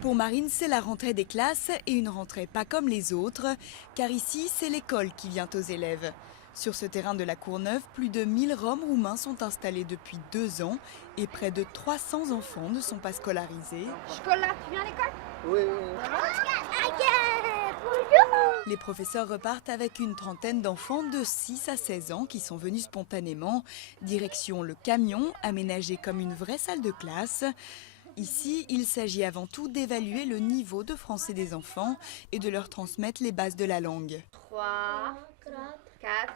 Pour Marine, c'est la rentrée des classes et une rentrée pas comme les autres, car ici, c'est l'école qui vient aux élèves. Sur ce terrain de la Courneuve, plus de 1000 Roms roumains sont installés depuis 2 ans et près de 300 enfants ne sont pas scolarisés. Chocolat, tu viens à l'école? Oui. Les professeurs repartent avec une trentaine d'enfants de 6 à 16 ans qui sont venus spontanément. Direction le camion, aménagé comme une vraie salle de classe. Ici, il s'agit avant tout d'évaluer le niveau de français des enfants et de leur transmettre les bases de la langue. 3, 4,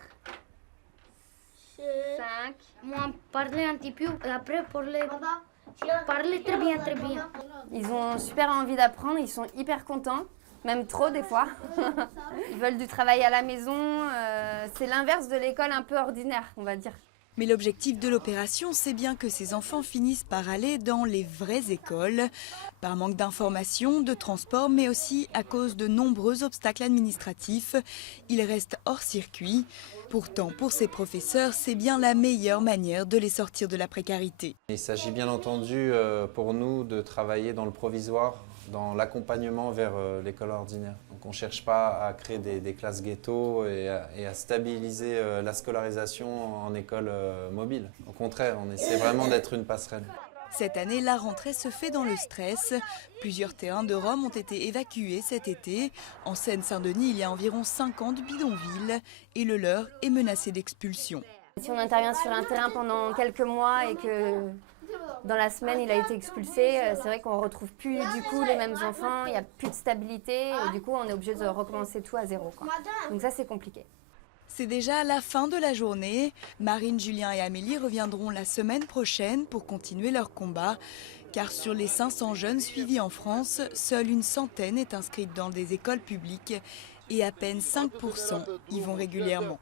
5. Moi, parler un petit peu, et après parler très bien, très bien. Ils ont super envie d'apprendre, ils sont hyper contents, même trop des fois. Ils veulent du travail à la maison, c'est l'inverse de l'école un peu ordinaire, on va dire. Mais l'objectif de l'opération, c'est bien que ces enfants finissent par aller dans les vraies écoles, par manque d'informations, de transport, mais aussi à cause de nombreux obstacles administratifs. Ils restent hors circuit. Pourtant, pour ces professeurs, c'est bien la meilleure manière de les sortir de la précarité. Il s'agit bien entendu pour nous de travailler dans le provisoire, dans l'accompagnement vers l'école ordinaire. Donc on ne cherche pas à créer des classes ghetto et à stabiliser la scolarisation en école mobile. Au contraire, on essaie vraiment d'être une passerelle. Cette année, la rentrée se fait dans le stress. Plusieurs terrains de Roms ont été évacués cet été. En Seine-Saint-Denis, il y a environ 50 bidonvilles et le leur est menacé d'expulsion. Si on intervient sur un terrain pendant quelques mois et que dans la semaine il a été expulsé, c'est vrai qu'on ne retrouve plus du coup les mêmes enfants, il n'y a plus de stabilité et du coup on est obligé de recommencer tout à zéro, quoi. Donc ça c'est compliqué. C'est déjà la fin de la journée. Marine, Julien et Amélie reviendront la semaine prochaine pour continuer leur combat. Car sur les 500 jeunes suivis en France, seule une centaine est inscrite dans des écoles publiques et à peine 5% y vont régulièrement.